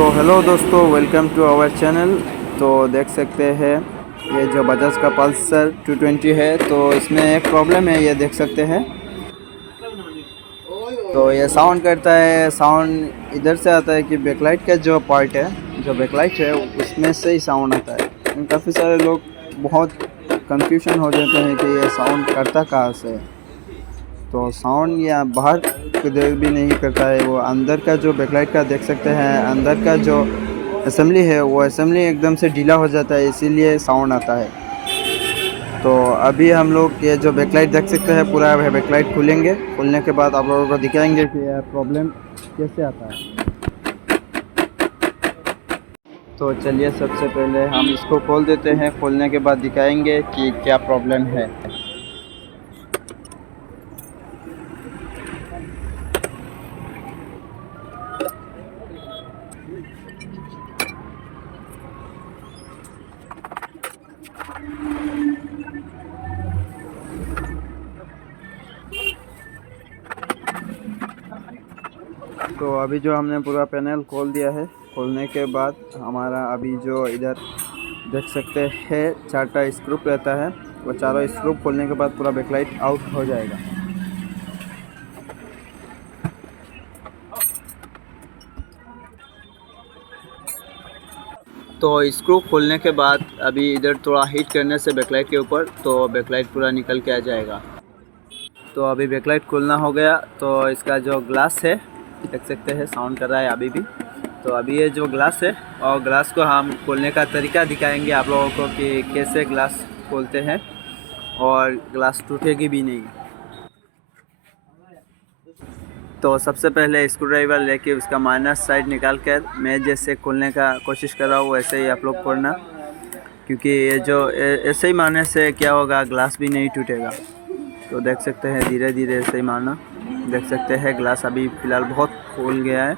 तो हेलो दोस्तों, welcome to our channel. तो देख सकते हैं ये जो बजाज का पल्सर 220 है, तो इसमें एक प्रॉब्लम है, ये देख सकते हैं। तो ये साउंड करता है, साउंड इधर से आता है कि बैकलाइट का जो पार्ट है, जो बैकलाइट है उसमें से ही साउंड आता है। काफ़ी सारे लोग बहुत कंफ्यूजन हो जाते हैं कि ये साउंड करता कहाँ से है। तो साउंड या बाहर किधर भी नहीं करता है, वो अंदर का जो बैकलाइट का देख सकते हैं, अंदर का जो असेंबली है वो असेंबली एकदम से ढीला हो जाता है, इसीलिए साउंड आता है। तो अभी हम लोग ये जो बैकलाइट देख सकते हैं, पूरा बैकलाइट खोलेंगे। खोलने के बाद आप लोगों को दिखाएंगे कि यह प्रॉब्लम कैसे आता है। तो चलिए, सबसे पहले हम इसको खोल देते हैं। खोलने के बाद दिखाएंगे कि क्या प्रॉब्लम है। तो अभी जो हमने पूरा पैनल खोल दिया है, खोलने के बाद हमारा अभी जो इधर देख सकते हैं 4टा स्क्रू रहता है, वो चारों स्क्रू खोलने के बाद पूरा बैकलाइट आउट हो जाएगा। तो स्क्रू खोलने के बाद अभी इधर थोड़ा हीट करने से बैकलाइट के ऊपर, तो बैकलाइट पूरा निकल के आ जाएगा। तो अभी बैकलाइट खोलना हो गया। तो इसका जो ग्लास है देख सकते हैं, साउंड कर रहा है अभी भी। तो अभी ये जो ग्लास है, और ग्लास को हम खोलने का तरीका दिखाएंगे आप लोगों को कि कैसे ग्लास खोलते हैं और ग्लास टूटेगी भी नहीं। तो सबसे पहले स्क्रू ड्राइवर लेके उसका माइनस साइड निकाल कर मैं जैसे खोलने का कोशिश कर रहा हूँ वैसे ही आप लोग खोलना, क्योंकि ये जो ऐसे ही मारने से क्या होगा, ग्लास भी नहीं टूटेगा। तो देख सकते हैं धीरे धीरे ऐसे ही मारना। देख सकते हैं ग्लास अभी फ़िलहाल बहुत खोल गया है।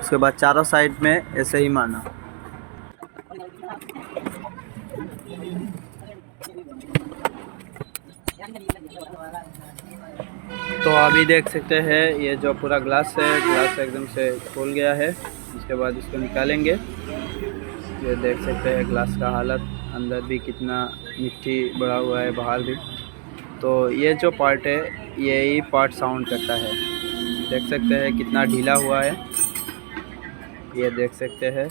उसके बाद चारों साइड में ऐसे ही मारना। तो अभी देख सकते हैं ये जो पूरा ग्लास है, ग्लास एकदम से खोल गया है। उसके बाद इसको निकालेंगे। ये देख सकते हैं ग्लास का हालत, अंदर भी कितना मिट्टी भरा हुआ है, बाहर भी। तो ये जो पार्ट है, यही पार्ट साउंड करता है। देख सकते हैं कितना ढीला हुआ है, ये देख सकते हैं।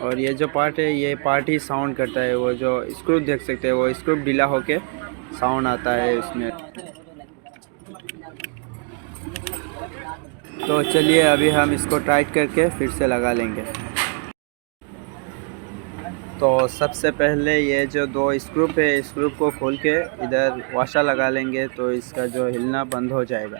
और ये जो पार्ट है, ये पार्ट ही साउंड करता है। वो जो स्क्रू देख सकते हैं, वो स्क्रू ढीला होके साउंड आता है उसमें। तो चलिए अभी हम इसको टाइट करके फिर से लगा लेंगे। तो सबसे पहले ये जो 2 स्क्रू है, स्क्रू को खोल के इधर वाशा लगा लेंगे, तो इसका जो हिलना बंद हो जाएगा।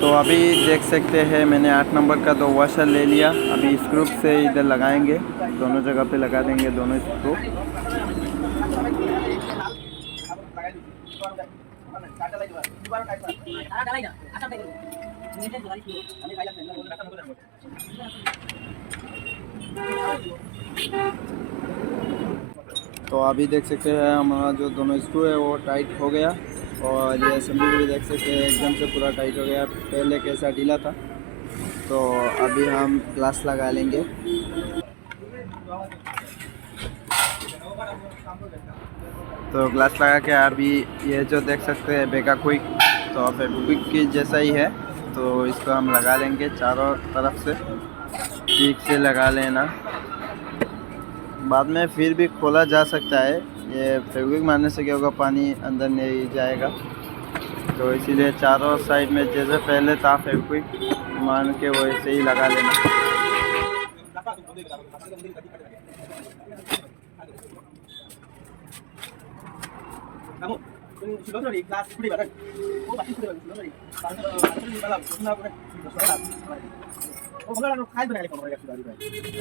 तो अभी देख सकते हैं मैंने 8 नंबर का 2 वाशर ले लिया। अभी स्क्रू से इधर लगाएंगे, दोनों जगह पे लगा देंगे दोनों स्क्रू। तो अभी देख सकते हैं हमारा जो दोनों स्क्रू है वो टाइट हो गया, और ये असेंबली भी देख सकते हैं एकदम से पूरा टाइट हो गया। पहले कैसा ढीला था। तो अभी हम ग्लास लगा लेंगे। तो ग्लास लगा के अभी ये जो देख सकते हैं बेगा क्विक, तो फेविक्विक की जैसा ही है। तो इसको हम लगा लेंगे चारों तरफ से, ठीक से लगा लेना। बाद में फिर भी खोला जा सकता है। ये फेविक्विक मारने से क्या होगा, पानी अंदर नहीं जाएगा। तो इसीलिए चारों साइड में जैसे पहले था फेविक्विक मान के वैसे ही लगा लेना।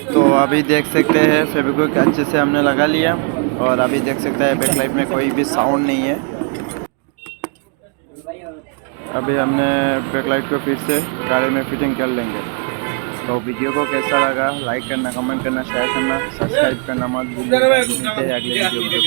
तो अभी देख सकते हैं फेविक्विक अच्छे से हमने लगा लिया, और अभी देख सकते हैं बैकलाइट में कोई भी साउंड नहीं है। अभी हमने बैकलाइट को फिर से गाड़ी में फिटिंग कर लेंगे। तो वीडियो को कैसा लगा, लाइक करना, कमेंट करना, शेयर करना, सब्सक्राइब करना मत भूलिए। मिलते हैं अगले वीडियो में।